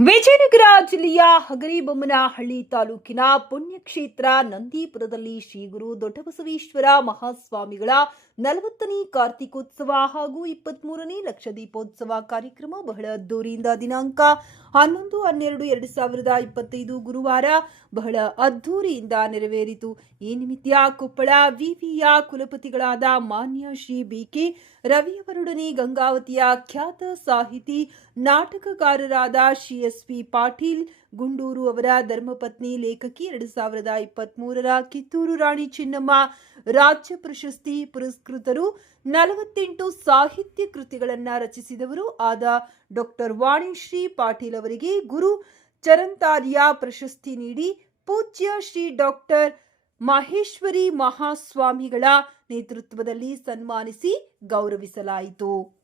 ವಿಜಯನಗರ ಜಿಲ್ಲೆಯ ಹಗರಿಬೊಮ್ಮನಹಳ್ಳಿ ತಾಲೂಕಿನ ಪುಣ್ಯಕ್ಷೇತ್ರ ನಂದೀಪುರದಲ್ಲಿ ಶ್ರೀ ಗುರು ದೊಡ್ಡಬಸವೇಶ್ವರ ಮಹಾಸ್ವಾಮಿಗಳ ನಲವತ್ತನೇ ಕಾರ್ತಿಕೋತ್ಸವ ಹಾಗೂ ಇಪ್ಪತ್ಮೂರನೇ ಲಕ್ಷ ದೀಪೋತ್ಸವ ಕಾರ್ಯಕ್ರಮ ಬಹಳ ಅದ್ದೂರಿಯಿಂದ ದಿನಾಂಕ ಹನ್ನೊಂದು, ಹನ್ನೆರಡು, ಎರಡು ಸಾವಿರದ ಇಪ್ಪತ್ತೈದು ಗುರುವಾರ ಬಹಳ ಅದ್ದೂರಿಯಿಂದ ನೆರವೇರಿತು. ಈ ನಿಮಿತ್ತ ಕೊಪ್ಪಳ ವಿವಿಯ ಕುಲಪತಿಗಳಾದ ಮಾನ್ಯ ಶ್ರೀ ಬಿಕೆ ರವಿಯವರೊಡನೆ ಗಂಗಾವತಿಯ ಖ್ಯಾತ ಸಾಹಿತಿ ನಾಟಕಕಾರರಾದ ಶ್ರೀ ಎಸ್ ಪಿ ಪಾಟೀಲ್, ಗುಂಡೂರು ಅವರ ಧರ್ಮಪತ್ನಿ ಲೇಖಕಿ ಎರಡು ಸಾವಿರದ ಇಪ್ಪತ್ಮೂರರ ಕಿತ್ತೂರು ರಾಣಿ ಚೆನ್ನಮ್ಮ ರಾಜ್ಯ ಪ್ರಶಸ್ತಿ ಪುರಸ್ಕೃತರು ನಲವತ್ತೆಂಟು ಸಾಹಿತ್ಯ ಕೃತಿಗಳನ್ನು ರಚಿಸಿದವರು ಆದ ಡಾಕ್ಟರ್ ವಾಣಿಶ್ರೀ ಪಾಟೀಲ್ ಅವರಿಗೆ ಗುರು ಚರಂತಾರ್ಯ ಪ್ರಶಸ್ತಿ ನೀಡಿ ಪೂಜ್ಯ ಶ್ರೀ ಡಾಕ್ಟರ್ ಮಹೇಶ್ವರಿ ಮಹಾಸ್ವಾಮಿಗಳ ನೇತೃತ್ವದಲ್ಲಿ ಸನ್ಮಾನಿಸಿ ಗೌರವಿಸಲಾಯಿತು.